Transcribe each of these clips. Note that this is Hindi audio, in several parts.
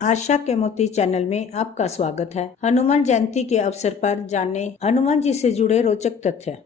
आशा के मोती चैनल में आपका स्वागत है। हनुमान जयंती के अवसर पर जाने हनुमान जी से जुड़े रोचक तथ्य।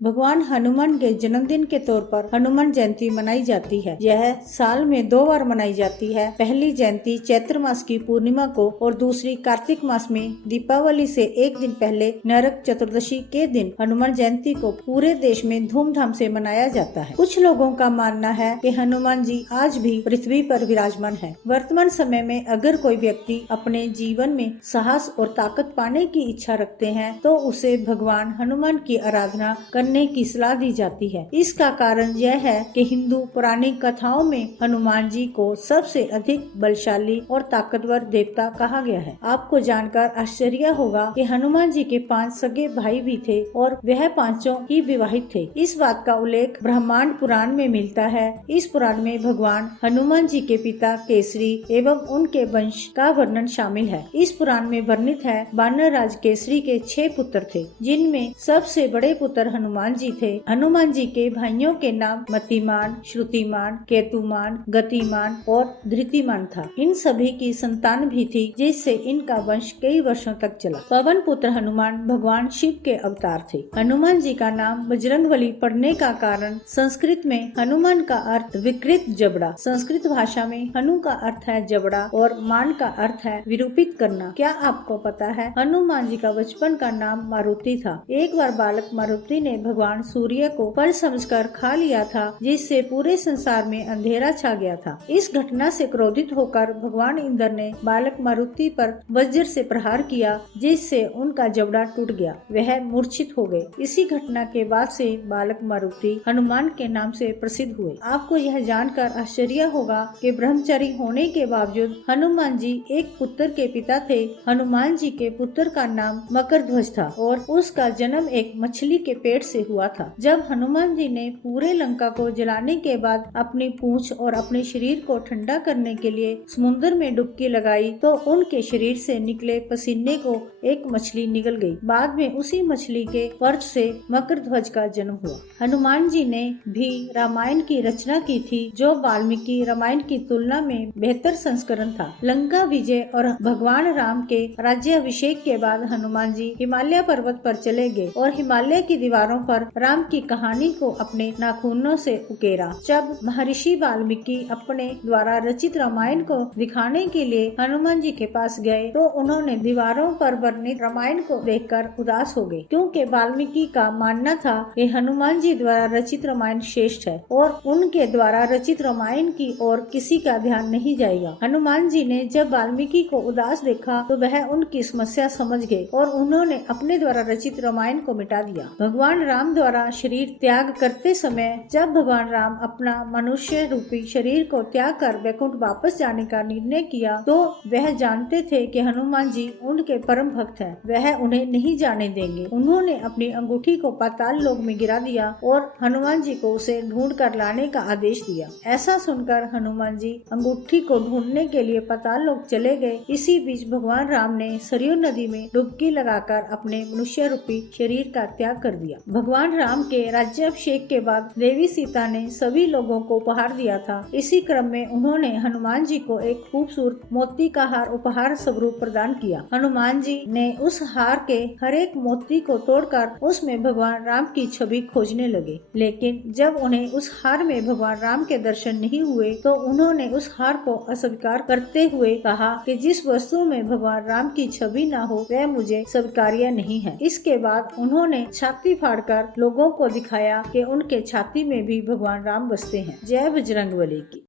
भगवान हनुमान के जन्मदिन के तौर पर हनुमान जयंती मनाई जाती है। यह साल में 2 बार मनाई जाती है। पहली जयंती चैत्र मास की पूर्णिमा को और दूसरी कार्तिक मास में दीपावली से एक दिन पहले नरक चतुर्दशी के दिन हनुमान जयंती को पूरे देश में धूमधाम से मनाया जाता है। कुछ लोगों का मानना है कि हनुमान जी आज भी पृथ्वी पर विराजमान है। वर्तमान समय में अगर कोई व्यक्ति अपने जीवन में साहस और ताकत पाने की इच्छा रखते हैं तो उसे भगवान हनुमान की आराधना करने की सलाह दी जाती है। इसका कारण यह है कि हिंदू पुरानी कथाओं में हनुमान जी को सबसे अधिक बलशाली और ताकतवर देवता कहा गया है। आपको जानकर आश्चर्य होगा कि हनुमान जी के 5 सगे भाई भी थे और वह पांचों ही विवाहित थे। इस बात का उल्लेख ब्रह्मांड पुराण में मिलता है। इस पुराण में भगवान हनुमान जी के पिता केसरी एवं उनके वंश का वर्णन शामिल है। इस पुराण में वर्णित है वानर राज केसरी के 6 पुत्र थे, जिनमें सबसे बड़े पुत्र हनुमान जी थे। हनुमान जी के भाइयों के नाम मतिमान, श्रुतिमान, केतुमान, गतिमान और धृतिमान था। इन सभी की संतान भी थी, जिससे इनका वंश कई वर्षों तक चला। पवन पुत्र हनुमान भगवान शिव के अवतार थे। हनुमान जी का नाम बजरंगबली पड़ने का कारण संस्कृत में हनुमान का अर्थ विकृत जबड़ा, संस्कृत भाषा में हनु का अर्थ है जबड़ा और मान का अर्थ है विरूपित करना। क्या आपको पता है हनुमान जी का बचपन का नाम मारुति था। एक बार बालक मारुति ने भगवान सूर्य को फल समझकर खा लिया था, जिससे पूरे संसार में अंधेरा छा गया था। इस घटना से क्रोधित होकर भगवान इंद्र ने बालक मारुति पर वज्र से प्रहार किया, जिससे उनका जबड़ा टूट गया। वह मूर्छित हो गए। इसी घटना के बाद से बालक मारुति हनुमान के नाम से प्रसिद्ध हुए। आपको यह जानकर आश्चर्य होगा कि ब्रह्मचारी होने के बावजूद हनुमान जी एक पुत्र के पिता थे। हनुमान जी के पुत्र का नाम मकरध्वज था और उसका जन्म एक मछली के पेट से हुआ था। जब हनुमान जी ने पूरे लंका को जलाने के बाद अपनी पूंछ और अपने शरीर को ठंडा करने के लिए समुद्र में डुबकी लगाई तो उनके शरीर से निकले पसीने को एक मछली निगल गई। बाद में उसी मछली के वर्ष से मकरध्वज का जन्म हुआ। हनुमान जी ने भी रामायण की रचना की थी, जो वाल्मीकि रामायण की तुलना में बेहतर संस्करण था। लंका विजय और भगवान राम के राज्याभिषेक के बाद हनुमान जी हिमालय पर्वत पर चले गए और हिमालय की दीवारों पर राम की कहानी को अपने नाखूनों से उकेरा। जब महर्षि वाल्मीकि अपने द्वारा रचित रामायण को दिखाने के लिए हनुमान जी के पास गए तो उन्होंने दीवारों पर वर्णित रामायण को देखकर उदास हो गए, क्योंकि वाल्मीकि का मानना था कि हनुमान जी द्वारा रचित रामायण श्रेष्ठ है और उनके द्वारा रचित रामायण की ओर किसी का ध्यान नहीं जाएगा। हनुमान जी ने जब वाल्मीकि को उदास देखा तो वह उनकी समस्या समझ गए और उन्होंने अपने द्वारा रचित रामायण को मिटा दिया। भगवान राम द्वारा शरीर त्याग करते समय जब भगवान राम अपना मनुष्य रूपी शरीर को त्याग कर वैकुंठ वापस जाने का निर्णय किया तो वह जानते थे कि हनुमान जी उनके परम भक्त हैं। वह उन्हें नहीं जाने देंगे। उन्होंने अपनी अंगूठी को पाताल लोक में गिरा दिया और हनुमान जी को उसे ढूंढ कर लाने का आदेश दिया। ऐसा सुनकर हनुमान जी अंगूठी को ढूंढने के लिए पाताल लोक चले गए। इसी बीच भगवान राम ने सरयू नदी में डुबकी लगाकर अपने मनुष्य रूपी शरीर का त्याग कर दिया। भगवान राम के राज्याभिषेक के बाद देवी सीता ने सभी लोगों को उपहार दिया था। इसी क्रम में उन्होंने हनुमान जी को एक खूबसूरत मोती का हार उपहार स्वरूप प्रदान किया। हनुमान जी ने उस हार के हर एक मोती को तोड़कर उसमें भगवान राम की छवि खोजने लगे, लेकिन जब उन्हें उस हार में भगवान राम के दर्शन नहीं हुए तो उन्होंने उस हार को अस्वीकार करते हुए कहा कि जिस वस्तु में भगवान राम की छवि न हो वह मुझे स्वीकार्य नहीं है। इसके बाद उन्होंने छाती फाड़कर लोगों को दिखाया कि उनके छाती में भी भगवान राम बसते हैं। जय बजरंगबली की।